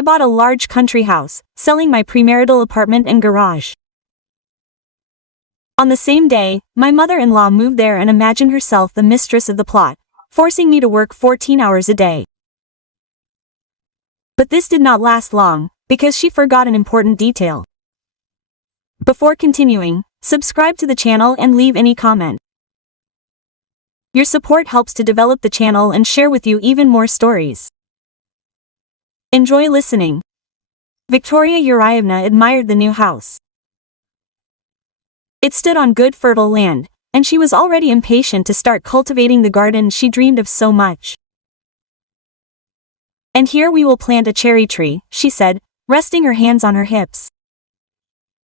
I bought a large country house, selling my premarital apartment and garage. On the same day, my mother-in-law moved there and imagined herself the mistress of the plot, forcing me to work 14 hours a day. But this did not last long, because she forgot an important detail. Before continuing, subscribe to the channel and leave any comment. Your support helps to develop the channel and share with you even more stories. Enjoy listening. Victoria Yurievna admired the new house. It stood on good fertile land, and she was already impatient to start cultivating the garden she dreamed of so much. And here we will plant a cherry tree, she said, resting her hands on her hips.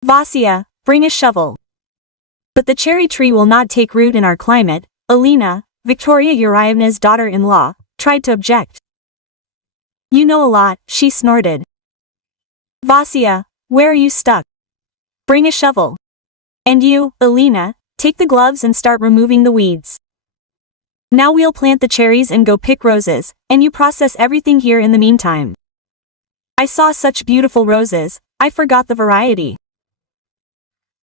Vasya, bring a shovel. But the cherry tree will not take root in our climate, Alina, Victoria Yurievna's daughter-in-law, tried to object. You know a lot, she snorted. Vasya, where are you stuck? Bring a shovel. And you, Alina, take the gloves and start removing the weeds. Now we'll plant the cherries and go pick roses, and you process everything here in the meantime. I saw such beautiful roses, I forgot the variety.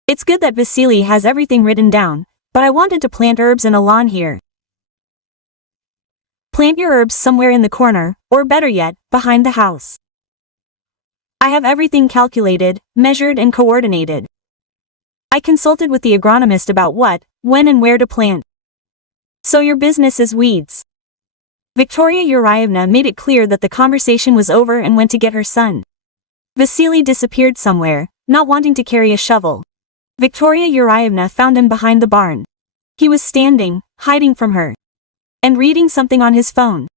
It's good that Vasily has everything written down, but I wanted to plant herbs in a lawn here. Plant your herbs somewhere in the corner, or better yet, behind the house. I have everything calculated, measured and coordinated. I consulted with the agronomist about what, when and where to plant. So your business is weeds. Victoria Yurievna made it clear that the conversation was over and went to get her son. Vasily disappeared somewhere, not wanting to carry a shovel. Victoria Yurievna found him behind the barn. He was standing, hiding from her, and reading something on his phone.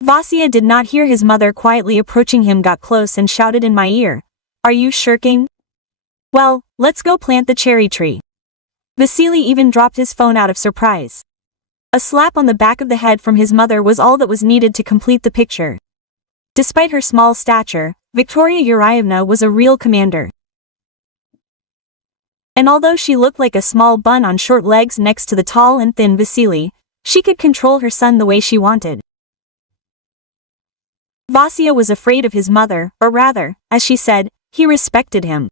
Vasya did not hear his mother quietly approaching him, got close and shouted in my ear, "Are you shirking? Well, let's go plant the cherry tree." Vasily even dropped his phone out of surprise. A slap on the back of the head from his mother was all that was needed to complete the picture. Despite her small stature, Victoria Yurievna was a real commander. And although she looked like a small bun on short legs next to the tall and thin Vasily, she could control her son the way she wanted. Vasya was afraid of his mother, or rather, as she said, he respected him.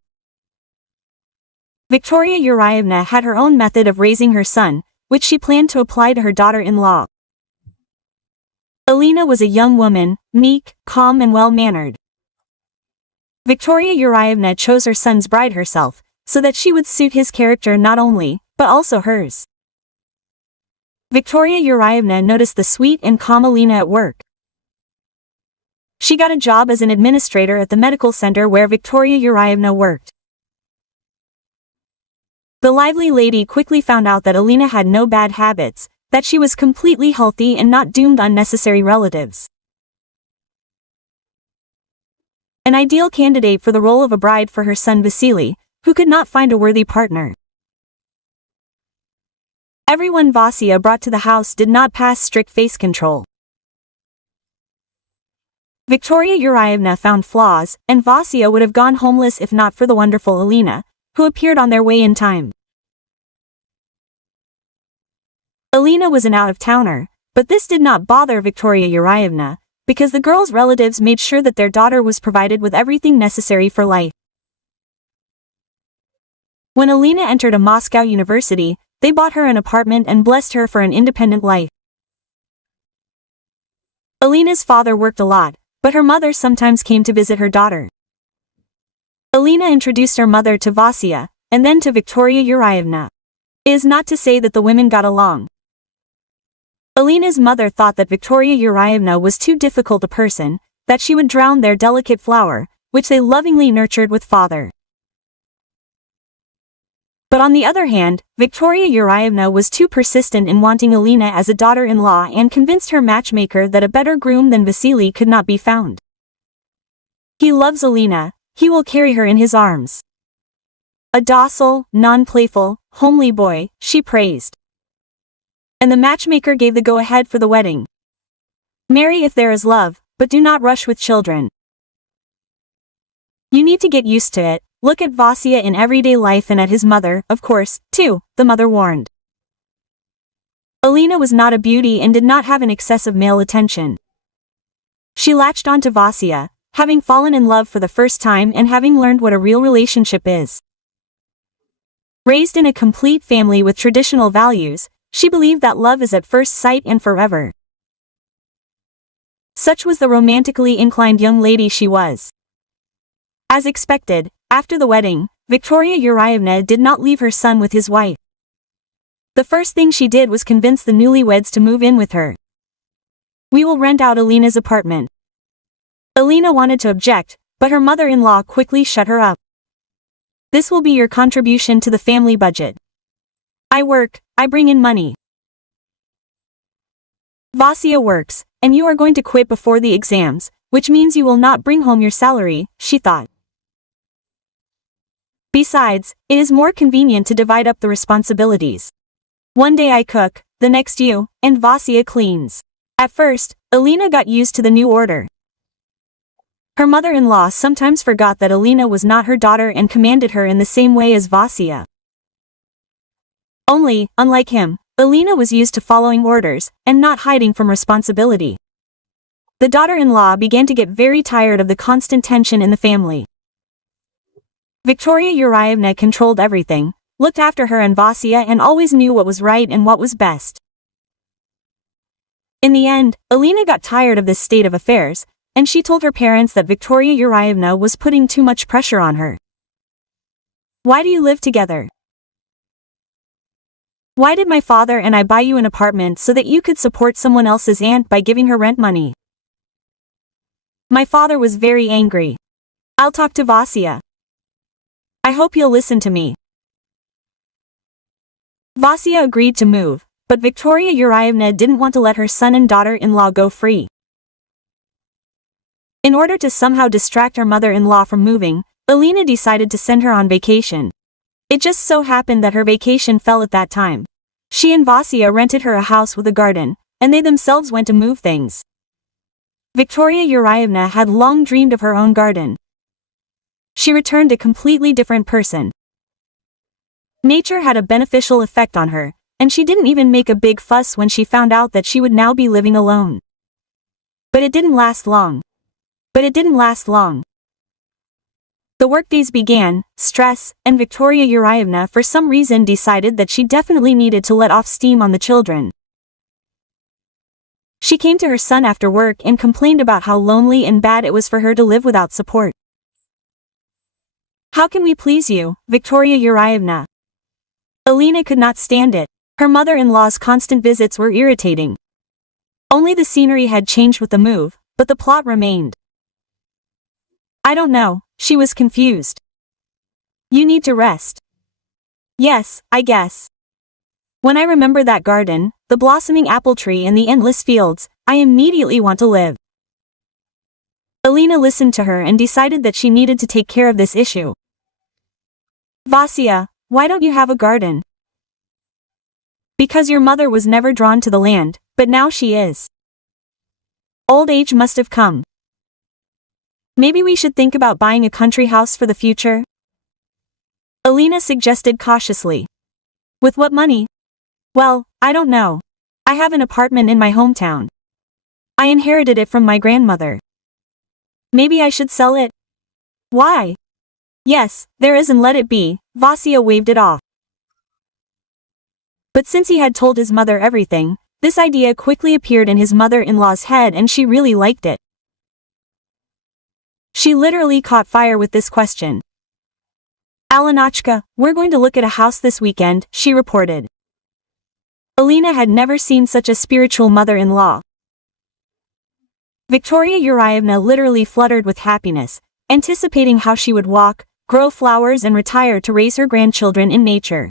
Victoria Yurievna had her own method of raising her son, which she planned to apply to her daughter-in-law. Alina was a young woman, meek, calm and well-mannered. Victoria Yurievna chose her son's bride herself, so that she would suit his character not only, but also hers. Victoria Yurievna noticed the sweet and calm Alina at work. She got a job as an administrator at the medical center where Victoria Yurievna worked. The lively lady quickly found out that Alina had no bad habits, that she was completely healthy and not doomed unnecessary relatives. An ideal candidate for the role of a bride for her son Vasily, who could not find a worthy partner. Everyone Vasya brought to the house did not pass strict face control. Victoria Yurievna found flaws, and Vasya would have gone homeless if not for the wonderful Alina, who appeared on their way in time. Alina was an out-of-towner, but this did not bother Victoria Yurievna, because the girl's relatives made sure that their daughter was provided with everything necessary for life. When Alina entered a Moscow university, they bought her an apartment and blessed her for an independent life. Alina's father worked a lot, but her mother sometimes came to visit her daughter. Alina introduced her mother to Vasya, and then to Victoria Yurievna. It is not to say that the women got along. Alina's mother thought that Victoria Yurievna was too difficult a person, that she would drown their delicate flower, which they lovingly nurtured with father. But on the other hand, Victoria Yurievna was too persistent in wanting Alina as a daughter-in-law and convinced her matchmaker that a better groom than Vasily could not be found. He loves Alina, he will carry her in his arms. A docile, non-playful, homely boy, she praised. And the matchmaker gave the go-ahead for the wedding. Marry if there is love, but do not rush with children. You need to get used to it. Look at Vasya in everyday life and at his mother, of course, too, the mother warned. Alina was not a beauty and did not have an excess of male attention. She latched onto Vasya, having fallen in love for the first time and having learned what a real relationship is. Raised in a complete family with traditional values, she believed that love is at first sight and forever. Such was the romantically inclined young lady she was. As expected, after the wedding, Victoria Yurievna did not leave her son with his wife. The first thing she did was convince the newlyweds to move in with her. "We will rent out Alina's apartment." Alina wanted to object, but her mother-in-law quickly shut her up. "This will be your contribution to the family budget. I work, I bring in money. Vasya works, and you are going to quit before the exams, which means you will not bring home your salary," she thought. "Besides, it is more convenient to divide up the responsibilities. One day I cook, the next you, and Vasya cleans." At first, Alina got used to the new order. Her mother-in-law sometimes forgot that Alina was not her daughter and commanded her in the same way as Vasya. Only, unlike him, Alina was used to following orders, and not hiding from responsibility. The daughter-in-law began to get very tired of the constant tension in the family. Victoria Yurievna controlled everything, looked after her and Vasya and always knew what was right and what was best. In the end, Alina got tired of this state of affairs, and she told her parents that Victoria Yurievna was putting too much pressure on her. "Why do you live together? Why did my father and I buy you an apartment so that you could support someone else's aunt by giving her rent money?" My father was very angry. "I'll talk to Vasya. I hope you'll listen to me." Vasya agreed to move, but Victoria Yurievna didn't want to let her son and daughter-in-law go free. In order to somehow distract her mother-in-law from moving, Alina decided to send her on vacation. It just so happened that her vacation fell at that time. She and Vasya rented her a house with a garden, and they themselves went to move things. Victoria Yurievna had long dreamed of her own garden. She returned a completely different person. Nature had a beneficial effect on her, and she didn't even make a big fuss when she found out that she would now be living alone. But it didn't last long. The workdays began, stress, and Victoria Yurievna for some reason decided that she definitely needed to let off steam on the children. She came to her son after work and complained about how lonely and bad it was for her to live without support. "How can we please you, Victoria Yurievna?" Alina could not stand it. Her mother-in-law's constant visits were irritating. Only the scenery had changed with the move, but the plot remained. "I don't know," she was confused. "You need to rest." "Yes, I guess. When I remember that garden, the blossoming apple tree and the endless fields, I immediately want to live." Alina listened to her and decided that she needed to take care of this issue. "Vasya, why don't you have a garden?" "Because your mother was never drawn to the land, but now she is. Old age must have come. Maybe we should think about buying a country house for the future?" Alina suggested cautiously. "With what money?" "Well, I don't know. I have an apartment in my hometown. I inherited it from my grandmother. Maybe I should sell it?" "Why?" "Yes, there is and let it be," Vasya waved it off. But since he had told his mother everything, this idea quickly appeared in his mother-in-law's head and she really liked it. She literally caught fire with this question. "Alinachka, we're going to look at a house this weekend," she reported. Alina had never seen such a spiritual mother-in-law. Victoria Yurievna literally fluttered with happiness, anticipating how she would walk, grow flowers and retire to raise her grandchildren in nature.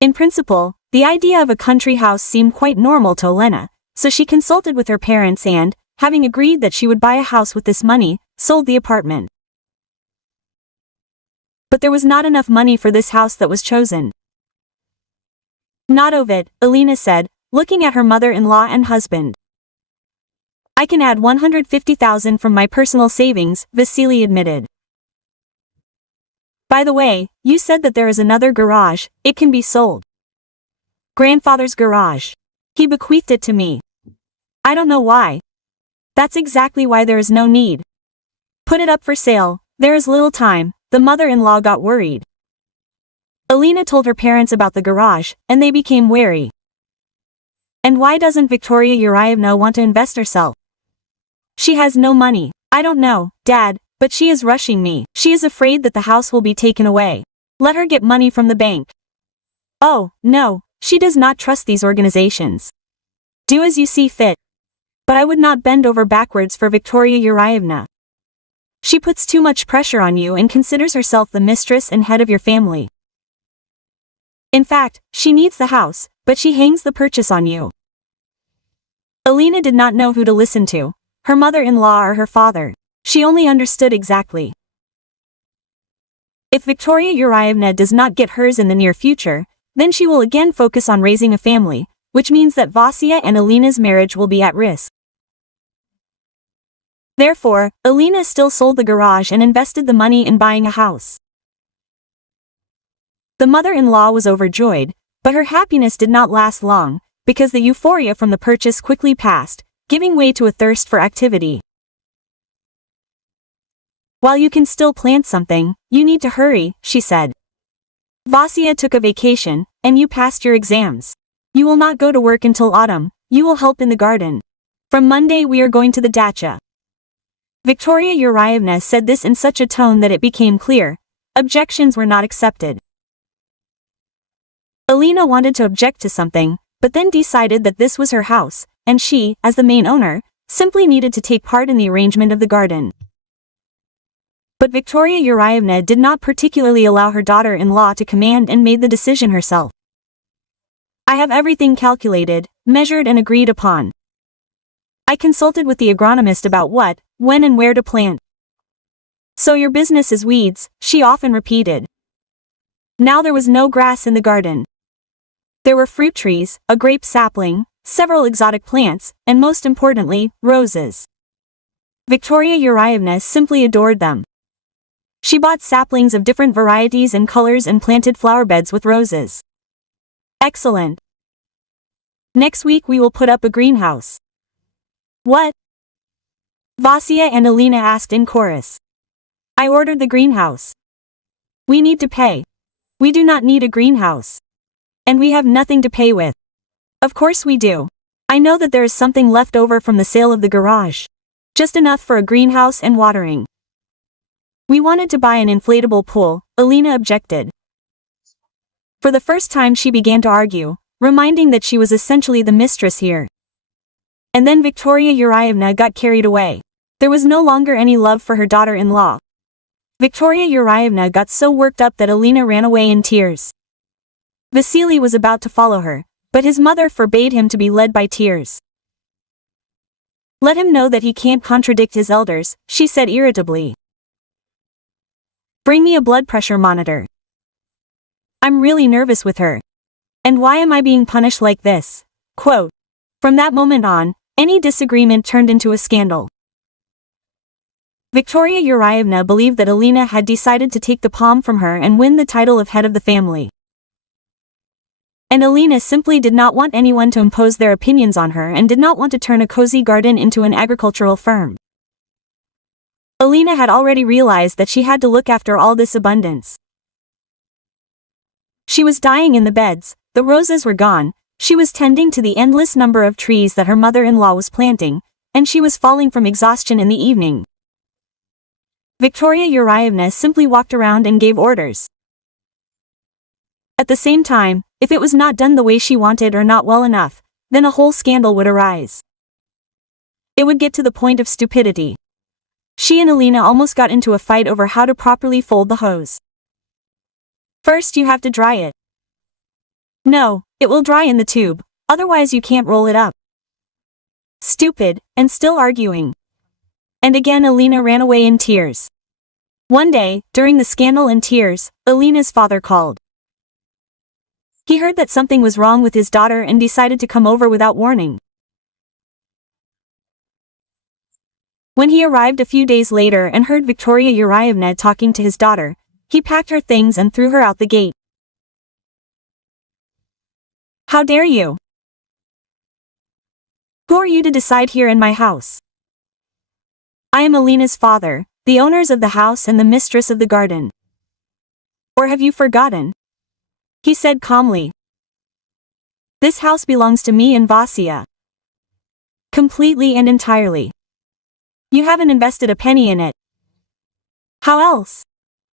In principle, the idea of a country house seemed quite normal to Elena, so she consulted with her parents and, having agreed that she would buy a house with this money, sold the apartment. But there was not enough money for this house that was chosen. "Not of it," Alina said, looking at her mother-in-law and husband. "I can add 150,000 from my personal savings," Vasily admitted. "By the way, you said that there is another garage, it can be sold." "Grandfather's garage. He bequeathed it to me. I don't know why. That's exactly why there is no need. Put it up for sale, there is little time, the mother-in-law got worried. Alina told her parents about the garage, and they became wary. And why doesn't Victoria Yurievna want to invest herself? She has no money. I don't know, Dad, but she is rushing me. She is afraid that the house will be taken away. Let her get money from the bank. Oh, no, she does not trust these organizations. Do as you see fit. But I would not bend over backwards for Victoria Yurievna. She puts too much pressure on you and considers herself the mistress and head of your family. In fact, she needs the house, but she hangs the purchase on you. Alina did not know who to listen to, her mother-in-law or her father. She only understood exactly. If Victoria Yurievna does not get hers in the near future, then she will again focus on raising a family, which means that Vasya and Alina's marriage will be at risk. Therefore, Alina still sold the garage and invested the money in buying a house. The mother-in-law was overjoyed, but her happiness did not last long, because the euphoria from the purchase quickly passed, giving way to a thirst for activity. While you can still plant something, you need to hurry, she said. Vasya took a vacation, and you passed your exams. You will not go to work until autumn, you will help in the garden. From Monday we are going to the dacha. Victoria Yurievna said this in such a tone that it became clear. Objections were not accepted. Alina wanted to object to something, but then decided that this was her house, and she, as the main owner, simply needed to take part in the arrangement of the garden. But Victoria Yurievna did not particularly allow her daughter-in-law to command and made the decision herself. I have everything calculated, measured and agreed upon. I consulted with the agronomist about what, when and where to plant. So your business is weeds, she often repeated. Now there was no grass in the garden. There were fruit trees, a grape sapling, several exotic plants, and most importantly, roses. Victoria Yurievna simply adored them. She bought saplings of different varieties and colors and planted flower beds with roses. Excellent. Next week we will put up a greenhouse. What? Vasya and Alina asked in chorus. I ordered the greenhouse. We need to pay. We do not need a greenhouse. And we have nothing to pay with. Of course we do. I know that there is something left over from the sale of the garage. Just enough for a greenhouse and watering. We wanted to buy an inflatable pool, Alina objected. For the first time she began to argue, reminding that she was essentially the mistress here. And then Victoria Yurievna got carried away. There was no longer any love for her daughter-in-law. Victoria Yurievna got so worked up that Alina ran away in tears. Vasily was about to follow her, but his mother forbade him to be led by tears. Let him know that he can't contradict his elders, she said irritably. Bring me a blood pressure monitor. I'm really nervous with her. And why am I being punished like this? Quote. From that moment on, any disagreement turned into a scandal. Victoria Yurievna believed that Alina had decided to take the palm from her and win the title of head of the family. And Alina simply did not want anyone to impose their opinions on her and did not want to turn a cozy garden into an agricultural firm. Alina had already realized that she had to look after all this abundance. She was dying in the beds, the roses were gone, she was tending to the endless number of trees that her mother-in-law was planting, and she was falling from exhaustion in the evening. Victoria Yurievna simply walked around and gave orders. At the same time, if it was not done the way she wanted or not well enough, then a whole scandal would arise. It would get to the point of stupidity. She and Alina almost got into a fight over how to properly fold the hose. First you have to dry it. No, it will dry in the tube, otherwise you can't roll it up. Stupid, and still arguing. And again Alina ran away in tears. One day, during the scandal and tears, Alina's father called. He heard that something was wrong with his daughter and decided to come over without warning. When he arrived a few days later and heard Victoria Yurievna talking to his daughter, he packed her things and threw her out the gate. How dare you? Who are you to decide here in my house? I am Alina's father, the owners of the house and the mistress of the garden. Or have you forgotten? He said calmly. This house belongs to me and Vasia. Completely and entirely. You haven't invested a penny in it. How else?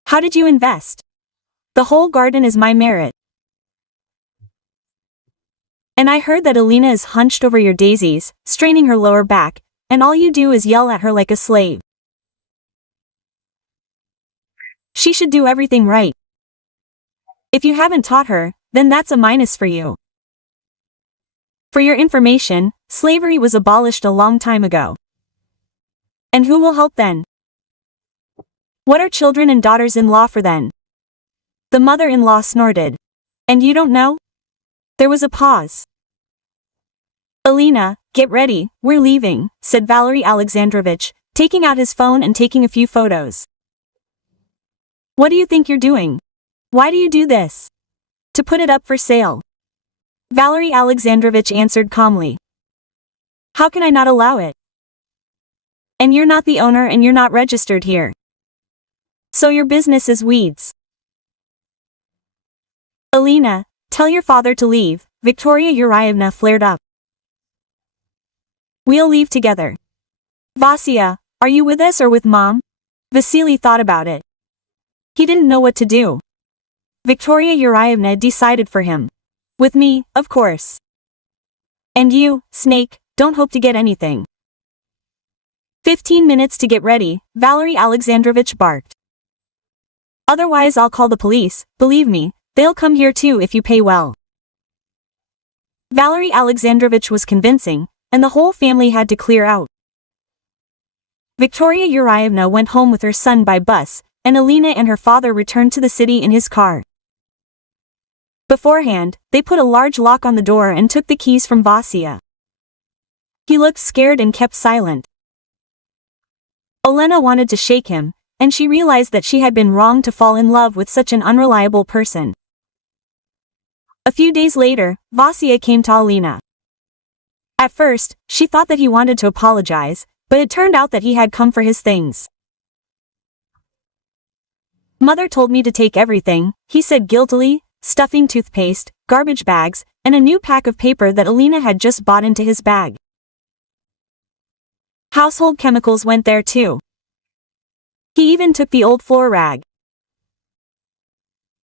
How did you invest? The whole garden is my merit. And I heard that Alina is hunched over your daisies, straining her lower back, and all you do is yell at her like a slave. She should do everything right. If you haven't taught her, then that's a minus for you. For your information, slavery was abolished a long time ago. And who will help then? What are children and daughters-in-law for then? The mother-in-law snorted. And you don't know? There was a pause. Alina, get ready, we're leaving, said Valery Alexandrovich, taking out his phone and taking a few photos. What do you think you're doing? Why do you do this? To put it up for sale. Valery Alexandrovich answered calmly. How can I not allow it? And you're not the owner and you're not registered here. So your business is weeds. Alina, tell your father to leave, Victoria Yurievna flared up. We'll leave together. Vasia, are you with us or with Mom? Vasily thought about it. He didn't know what to do. Victoria Yurievna decided for him. With me, of course. And you, Snake, don't hope to get anything. 15 minutes to get ready, Valery Alexandrovich barked. Otherwise I'll call the police, believe me, they'll come here too if you pay well. Valery Alexandrovich was convincing, and the whole family had to clear out. Victoria Yurievna went home with her son by bus, and Alina and her father returned to the city in his car. Beforehand, they put a large lock on the door and took the keys from Vasia. He looked scared and kept silent. Olena wanted to shake him, and she realized that she had been wrong to fall in love with such an unreliable person. A few days later, Vasia came to Alina. At first, she thought that he wanted to apologize, but it turned out that he had come for his things. Mother told me to take everything, he said guiltily, stuffing toothpaste, garbage bags, and a new pack of paper that Alina had just bought into his bag. Household chemicals went there too. He even took the old floor rag.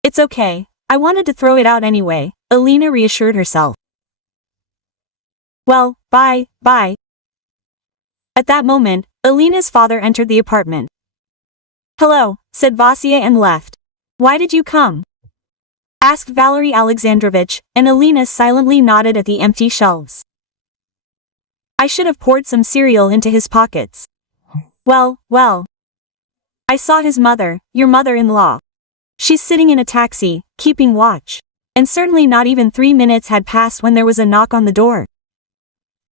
It's okay, I wanted to throw it out anyway, Alina reassured herself. Well, bye. At that moment, Alina's father entered the apartment. Hello, said Vasia and left. Why did you come? Asked Valery Alexandrovich, and Alina silently nodded at the empty shelves. I should have poured some cereal into his pockets. Well. I saw his mother, your mother-in-law. She's sitting in a taxi, keeping watch. And certainly not even 3 minutes had passed when there was a knock on the door.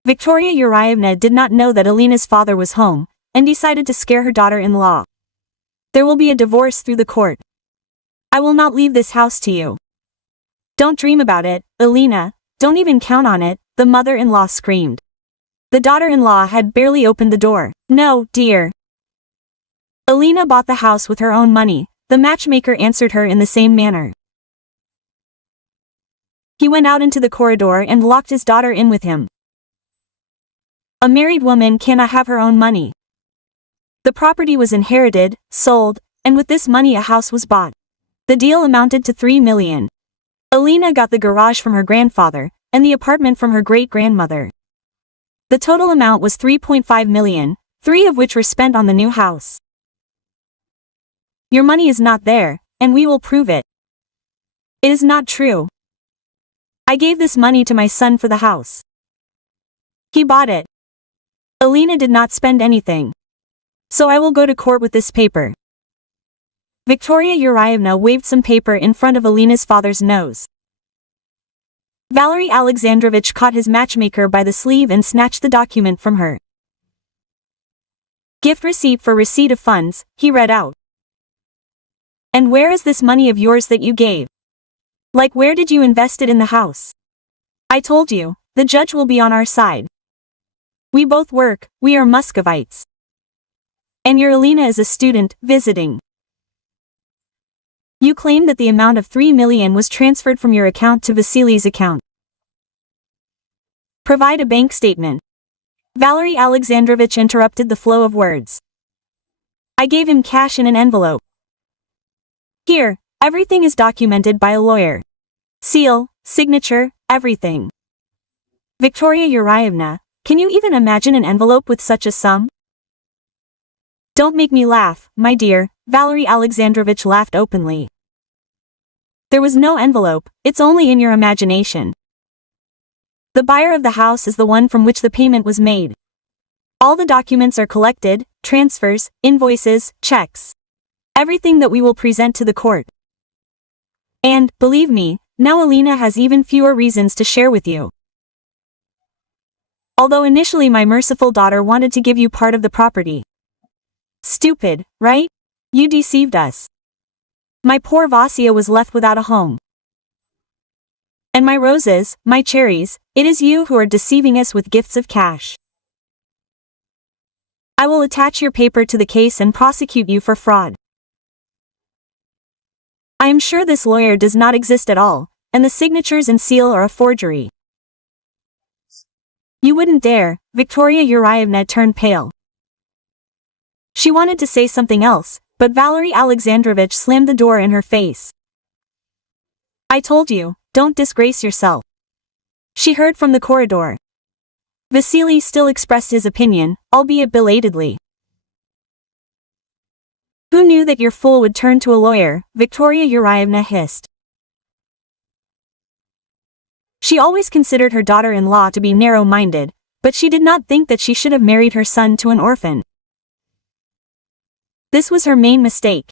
Victoria Yurievna did not know that Alina's father was home, and decided to scare her daughter-in-law. There will be a divorce through the court. I will not leave this house to you. Don't dream about it, Alina, don't even count on it, the mother-in-law screamed. The daughter-in-law had barely opened the door. No, dear. Alina bought the house with her own money, the matchmaker answered her in the same manner. He went out into the corridor and locked his daughter in with him. A married woman cannot have her own money. The property was inherited, sold, and with this money a house was bought. The deal amounted to 3 million. Alina got the garage from her grandfather, and the apartment from her great-grandmother. The total amount was 3.5 million, 3 of which were spent on the new house. Your money is not there, and we will prove it. It is not true. I gave this money to my son for the house. He bought it. Alina did not spend anything. So I will go to court with this paper. Victoria Yurievna waved some paper in front of Alina's father's nose. Valery Alexandrovich caught his matchmaker by the sleeve and snatched the document from her. Gift receipt for receipt of funds, he read out. And where is this money of yours that you gave? Like where did you invest it in the house? I told you, the judge will be on our side. We both work, we are Muscovites. And your Alina is a student, visiting. You claim that the amount of 3 million was transferred from your account to Vasily's account. Provide a bank statement. Valery Alexandrovich interrupted the flow of words. I gave him cash in an envelope. Here, everything is documented by a lawyer. Seal, signature, everything. Victoria Yurievna, can you even imagine an envelope with such a sum? Don't make me laugh, my dear, Valery Alexandrovich laughed openly. There was no envelope, it's only in your imagination. The buyer of the house is the one from which the payment was made. All the documents are collected, transfers, invoices, checks. Everything that we will present to the court. And, believe me, now Alina has even fewer reasons to share with you. Although initially my merciful daughter wanted to give you part of the property. Stupid, right? You deceived us. My poor Vasya was left without a home. And my roses, my cherries, it is you who are deceiving us with gifts of cash. I will attach your paper to the case and prosecute you for fraud. I am sure this lawyer does not exist at all, and the signatures and seal are a forgery. You wouldn't dare, Victoria Yurievna turned pale. She wanted to say something else, but Valery Alexandrovich slammed the door in her face. I told you, don't disgrace yourself. She heard from the corridor. Vasily still expressed his opinion, albeit belatedly. Who knew that your fool would turn to a lawyer, Victoria Yurievna hissed. She always considered her daughter-in-law to be narrow-minded, but she did not think that she should have married her son to an orphan. This was her main mistake.